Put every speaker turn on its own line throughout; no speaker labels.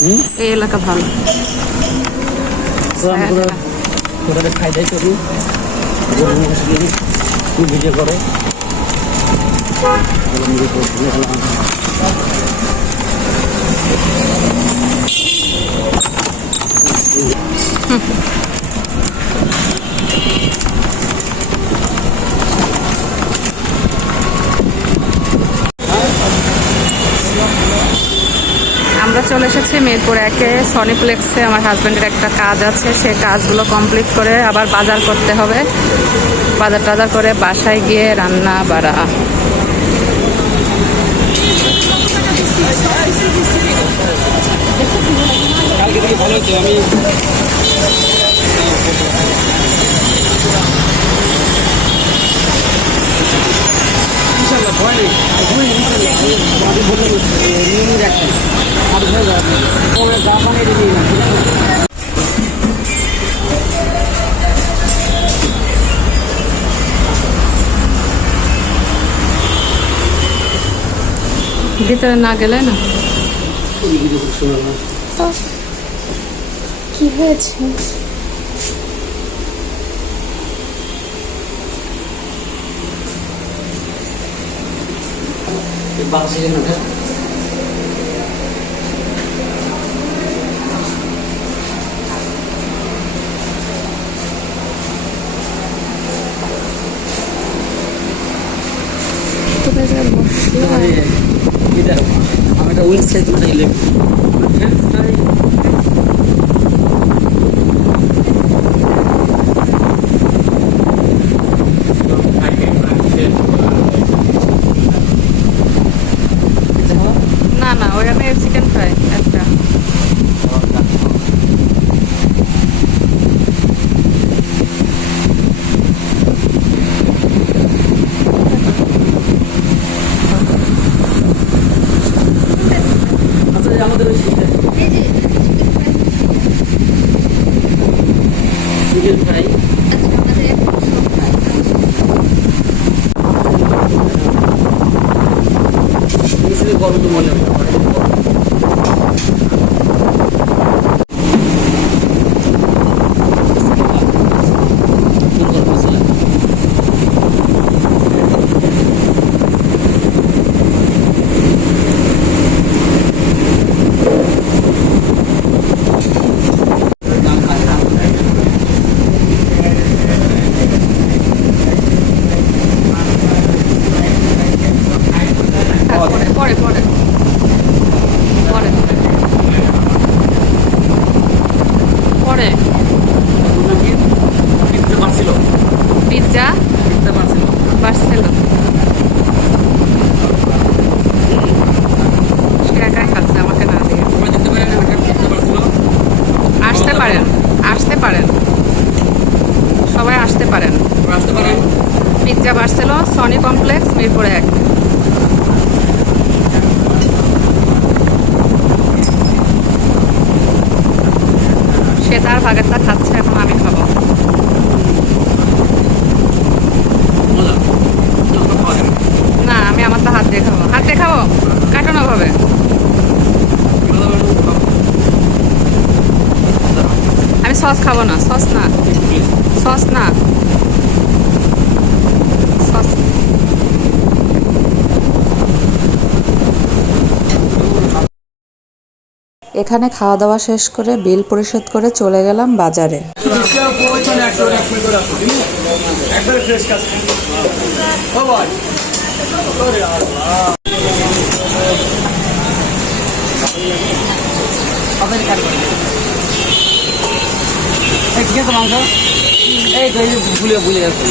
হুম
এই এলাকা ভালো।
তো আমি পুরো ওটাতে খাই দাই করি। ভিডিও করো গরম ভিডিও করছি
আমরা চলে এসেছি মিরপুর একে। সনিপ্লেক্সে আমার হাজব্যান্ডের একটা কাজ আছে। সে কাজগুলো কমপ্লিট করে আবার বাজার করতে হবে। বাজার টাজার করে বাসায় গিয়ে রান্না বাড়া।
আমি
ভিতরে না গেলে না।
কি হয়েছে
এই বাক্সে যেন এটা
তোকে যা বসল
আরে, এটা আমি একটা উইল সাইজ মানে লেখ
chicken fry pizza বার্সেলো Sony complex, মিরপুরে এক। সে তার ভাগেরটা খাচ্ছে, এখন আমি খাব। না, আমি আমার তো হাত দিয়ে খাব। হাত দিয়ে খাব? কাটানো ভাবে আমি সস খাব না, সস না। সস না।
এখানে খাওয়া দাওয়া শেষ করে বিল পরিশোধ করে চলে গেলাম বাজারে।
ভুলে ভুলে যাচ্ছি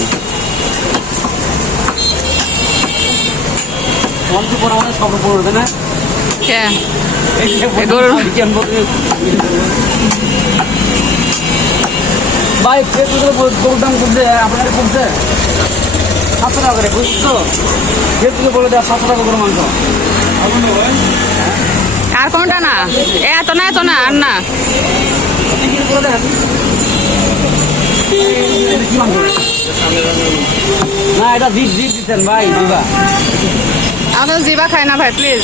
সব পড়বে না?
কে
এই যে
এই গরুর-
চিকেন বলতে ভাই পেটগুলো গরুর দাম করছে আপনার করছে সাতশো টাকা করে পেটগুলো বলে দেওয়া সাতশো টাকা করে মাংস?
আর কোনটা না? এত না এত না আর না।
না এটা জিপ জিপ দিচ্ছেন ভাই দিবা
আমাদের জিবা খায় না ভাই প্লিজ